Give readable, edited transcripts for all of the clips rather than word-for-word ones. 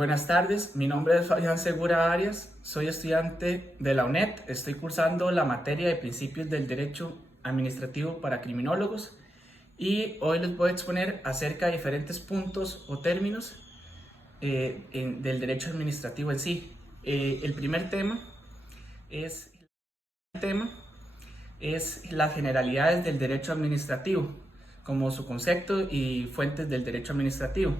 Buenas tardes, mi nombre es Fabián Segura Arias, soy estudiante de la UNED, estoy cursando la materia de Principios del Derecho Administrativo para Criminólogos y hoy les voy a exponer acerca de diferentes puntos o términos del derecho administrativo en sí. El primer es, tema es las generalidades del derecho administrativo, como su concepto y fuentes del derecho administrativo.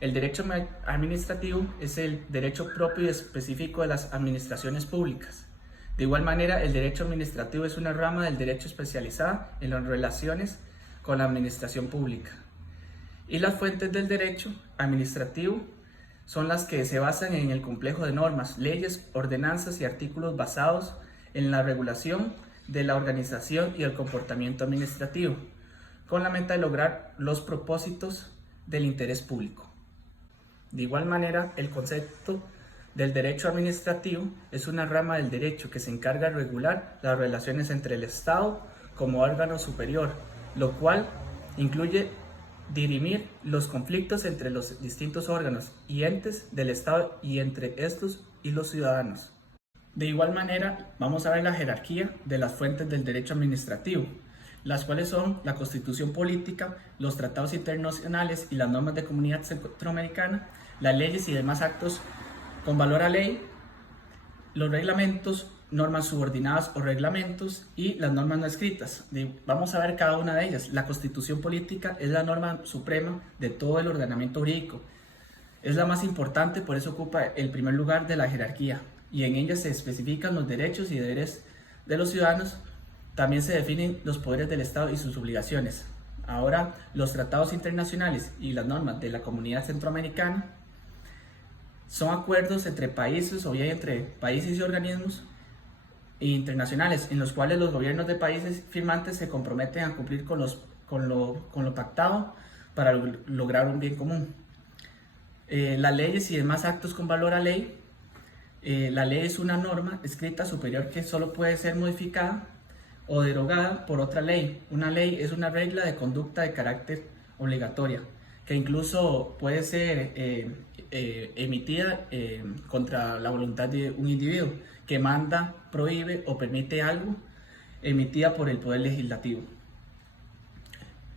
El derecho administrativo es el derecho propio y específico de las administraciones públicas. De igual manera, el derecho administrativo es una rama del derecho especializada en las relaciones con la administración pública. Y las fuentes del derecho administrativo son las que se basan en el complejo de normas, leyes, ordenanzas y artículos basados en la regulación de la organización y el comportamiento administrativo, con la meta de lograr los propósitos del interés público. De igual manera, el concepto del derecho administrativo es una rama del derecho que se encarga de regular las relaciones entre el Estado como órgano superior, lo cual incluye dirimir los conflictos entre los distintos órganos y entes del Estado y entre estos y los ciudadanos. De igual manera, vamos a ver la jerarquía de las fuentes del derecho administrativo, las cuales son la Constitución Política, los tratados internacionales y las normas de Comunidad Centroamericana, las leyes y demás actos con valor a ley, los reglamentos, normas subordinadas o reglamentos y las normas no escritas. Vamos a ver cada una de ellas. La Constitución Política es la norma suprema de todo el ordenamiento jurídico. Es la más importante, por eso ocupa el primer lugar de la jerarquía y en ella se especifican los derechos y deberes de los ciudadanos. También se definen los poderes del Estado y sus obligaciones. Ahora, los tratados internacionales y las normas de la Comunidad Centroamericana son acuerdos entre países o bien entre países y organismos internacionales en los cuales los gobiernos de países firmantes se comprometen a cumplir con lo pactado para lograr un bien común. Las leyes y demás actos con valor a ley. La ley es una norma escrita superior que solo puede ser modificada o derogada por otra ley. Una ley es una regla de conducta de carácter obligatoria, que incluso puede ser emitida contra la voluntad de un individuo, que manda, prohíbe o permite algo, emitida por el Poder Legislativo.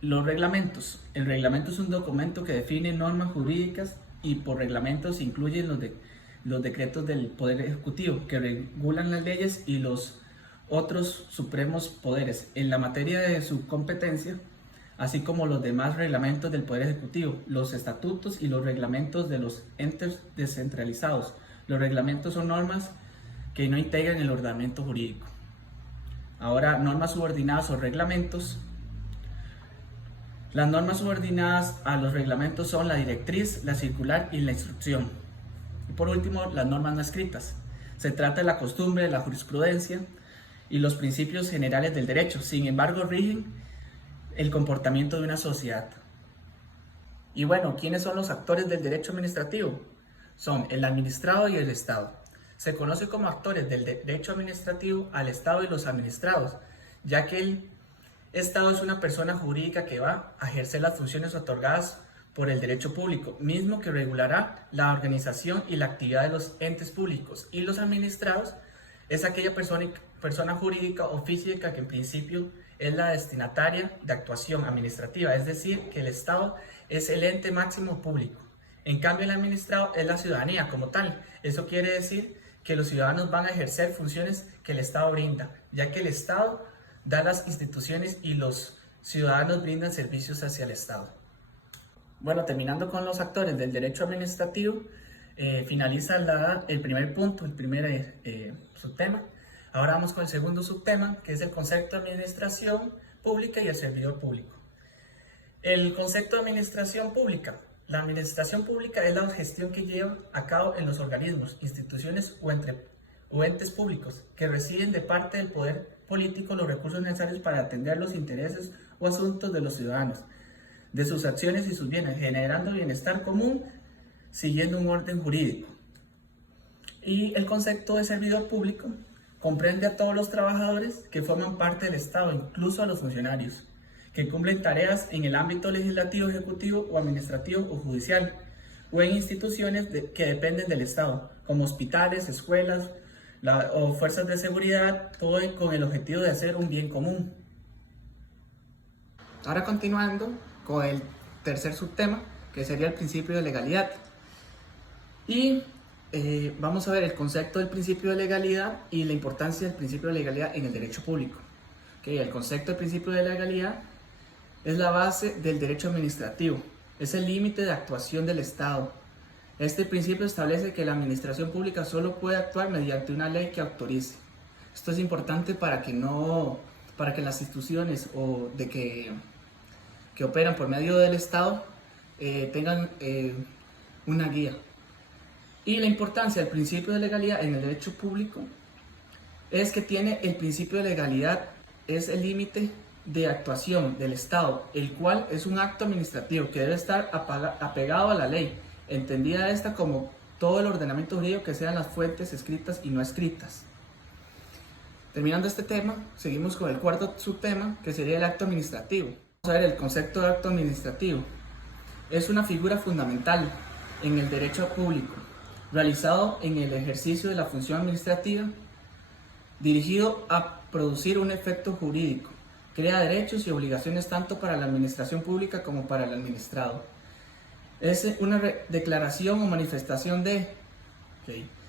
Los reglamentos. El reglamento es un documento que define normas jurídicas y por reglamentos incluyen los decretos del Poder Ejecutivo, que regulan las leyes y los otros supremos poderes en la materia de su competencia, así como los demás reglamentos del Poder Ejecutivo, los estatutos y los reglamentos de los entes descentralizados. Los reglamentos son normas que no integran el ordenamiento jurídico. Ahora, normas subordinadas o reglamentos. Las normas subordinadas a los reglamentos son la directriz, la circular y la instrucción. Y por último, las normas no escritas. Se trata de la costumbre, la jurisprudencia y los principios generales del derecho. Sin embargo, rigen el comportamiento de una sociedad. Y bueno, ¿quiénes son los actores del derecho administrativo? Son el administrado y el Estado. Se conoce como actores del derecho administrativo al Estado y los administrados, ya que el Estado es una persona jurídica que va a ejercer las funciones otorgadas por el derecho público, mismo que regulará la organización y la actividad de los entes públicos, y los administrados es aquella persona jurídica o física que en principio es la destinataria de actuación administrativa, es decir, que el Estado es el ente máximo público. En cambio, el administrado es la ciudadanía como tal. Eso quiere decir que los ciudadanos van a ejercer funciones que el Estado brinda, ya que el Estado da las instituciones y los ciudadanos brindan servicios hacia el Estado. Bueno, terminando con los actores del derecho administrativo, finaliza el primer punto, el primer subtema. Ahora vamos con el segundo subtema, que es el concepto de administración pública y el servidor público. El concepto de administración pública. La administración pública es la gestión que lleva a cabo en los organismos, instituciones o entes públicos que reciben de parte del poder político los recursos necesarios para atender los intereses o asuntos de los ciudadanos, de sus acciones y sus bienes, generando bienestar común siguiendo un orden jurídico. Y el concepto de servidor público comprende a todos los trabajadores que forman parte del Estado, incluso a los funcionarios, que cumplen tareas en el ámbito legislativo, ejecutivo o administrativo o judicial, o en instituciones que dependen del Estado, como hospitales, escuelas o fuerzas de seguridad, todo con el objetivo de hacer un bien común. Ahora continuando con el tercer subtema, que sería el principio de legalidad. Y vamos a ver el concepto del principio de legalidad y la importancia del principio de legalidad en el derecho público. El concepto del principio de legalidad es la base del derecho administrativo, es el límite de actuación del Estado. Este principio establece que la administración pública solo puede actuar mediante una ley que autorice. Esto es importante para que las instituciones que operan por medio del Estado tengan una guía. Y la importancia del principio de legalidad en el derecho público es que tiene el principio de legalidad, es el límite de actuación del Estado, el cual es un acto administrativo que debe estar apegado a la ley, entendida esta como todo el ordenamiento jurídico que sean las fuentes escritas y no escritas. Terminando este tema, seguimos con el cuarto subtema, que sería el acto administrativo. Vamos a ver el concepto de acto administrativo. Es una figura fundamental en el derecho público, realizado en el ejercicio de la función administrativa, dirigido a producir un efecto jurídico. Crea derechos y obligaciones tanto para la administración pública como para el administrado. Es una declaración o manifestación de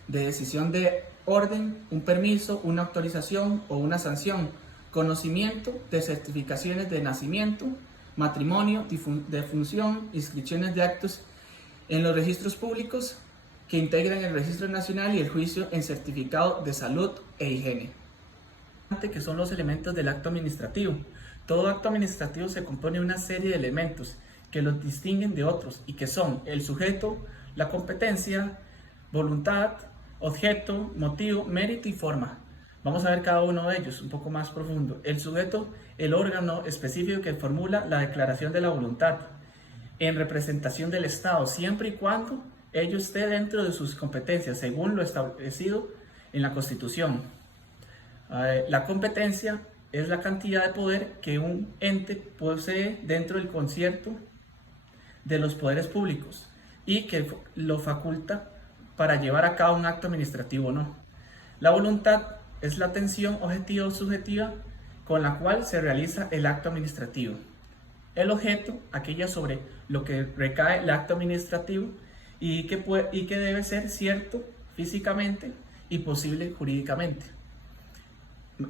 decisión de orden, un permiso, una autorización o una sanción, conocimiento de certificaciones de nacimiento, matrimonio, defunción, inscripciones de actos en los registros públicos que integran el registro nacional y el juicio en certificado de salud e higiene. Que son los elementos del acto administrativo. Todo acto administrativo se compone de una serie de elementos que los distinguen de otros y que son el sujeto, la competencia, voluntad, objeto, motivo, mérito y forma. Vamos a ver cada uno de ellos un poco más profundo. El sujeto, el órgano específico que formula la declaración de la voluntad en representación del Estado, siempre y cuando ello esté dentro de sus competencias, según lo establecido en la Constitución. La competencia es la cantidad de poder que un ente posee dentro del concierto de los poderes públicos y que lo faculta para llevar a cabo un acto administrativo o no. La voluntad es la atención objetiva o subjetiva con la cual se realiza el acto administrativo. El objeto, aquella sobre lo que recae el acto administrativo y que debe ser cierto físicamente y posible jurídicamente.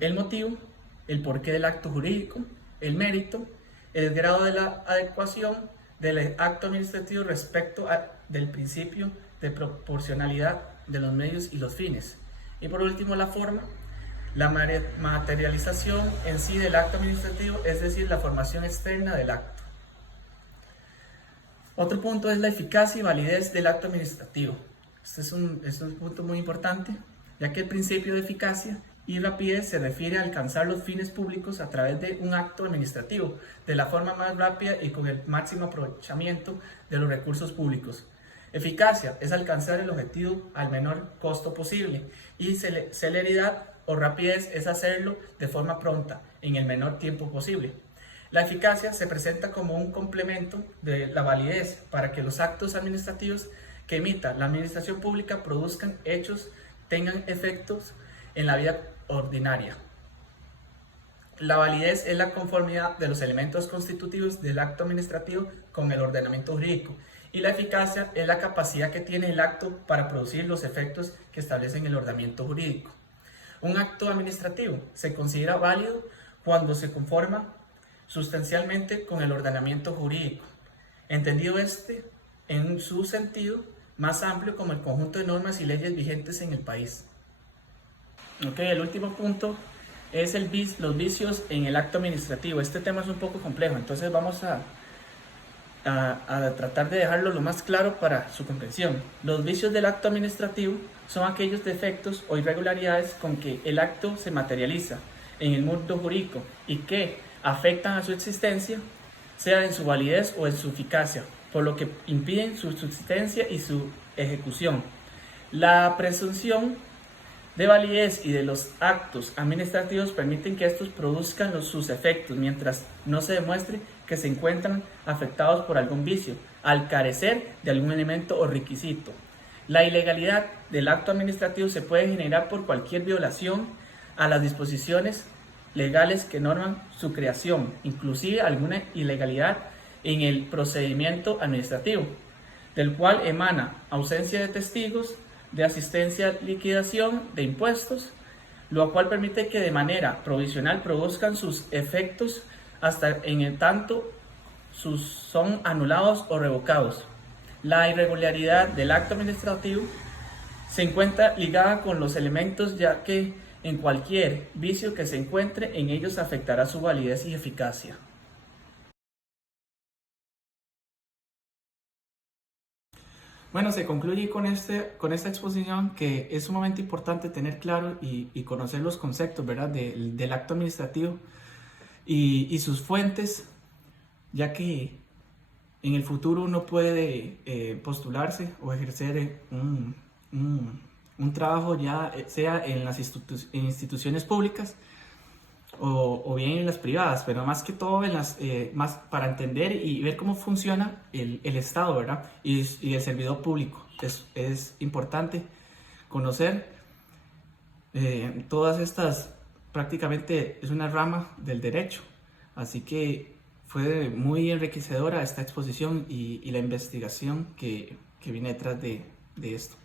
El motivo, el porqué del acto jurídico, el mérito, el grado de la adecuación del acto administrativo respecto del principio de proporcionalidad de los medios y los fines. Y por último, la forma, la materialización en sí del acto administrativo, es decir, la formación externa del acto. Otro punto es la eficacia y validez del acto administrativo. Este es un punto muy importante, ya que el principio de eficacia y rapidez se refiere a alcanzar los fines públicos a través de un acto administrativo, de la forma más rápida y con el máximo aprovechamiento de los recursos públicos. Eficacia es alcanzar el objetivo al menor costo posible y celeridad o rapidez es hacerlo de forma pronta, en el menor tiempo posible. La eficacia se presenta como un complemento de la validez para que los actos administrativos que emita la administración pública produzcan hechos, tengan efectos en la vida ordinaria. La validez es la conformidad de los elementos constitutivos del acto administrativo con el ordenamiento jurídico y la eficacia es la capacidad que tiene el acto para producir los efectos que establecen el ordenamiento jurídico. Un acto administrativo se considera válido cuando se conforma sustancialmente con el ordenamiento jurídico, entendido en su sentido más amplio como el conjunto de normas y leyes vigentes en el país. El último punto es los vicios en el acto administrativo. Este tema es un poco complejo, entonces vamos a tratar de dejarlo lo más claro para su comprensión. Los vicios del acto administrativo son aquellos defectos o irregularidades con que el acto se materializa en el mundo jurídico y que afectan a su existencia, sea en su validez o en su eficacia, por lo que impiden su subsistencia y su ejecución. La presunción de validez y de los actos administrativos permiten que estos produzcan sus efectos mientras no se demuestre que se encuentran afectados por algún vicio. al carecer de algún elemento o requisito. La ilegalidad del acto administrativo se puede generar por cualquier violación a las disposiciones legales que norman su creación, inclusive alguna ilegalidad en el procedimiento administrativo, del cual emana ausencia de testigos, de asistencia a liquidación de impuestos, lo cual permite que de manera provisional produzcan sus efectos hasta en el tanto son anulados o revocados. La irregularidad del acto administrativo se encuentra ligada con los elementos, ya que en cualquier vicio que se encuentre en ellos afectará su validez y eficacia. Bueno, se concluye con esta exposición, que es sumamente importante tener claro y conocer los conceptos, ¿verdad?, del acto administrativo y sus fuentes, ya que en el futuro uno puede postularse o ejercer un trabajo, ya sea en las instituciones públicas o bien en las privadas, pero más que todo más para entender y ver cómo funciona el Estado, ¿verdad? Y el servidor público. Es importante conocer todas estas, prácticamente es una rama del derecho, así que fue muy enriquecedora esta exposición y la investigación que viene detrás de esto.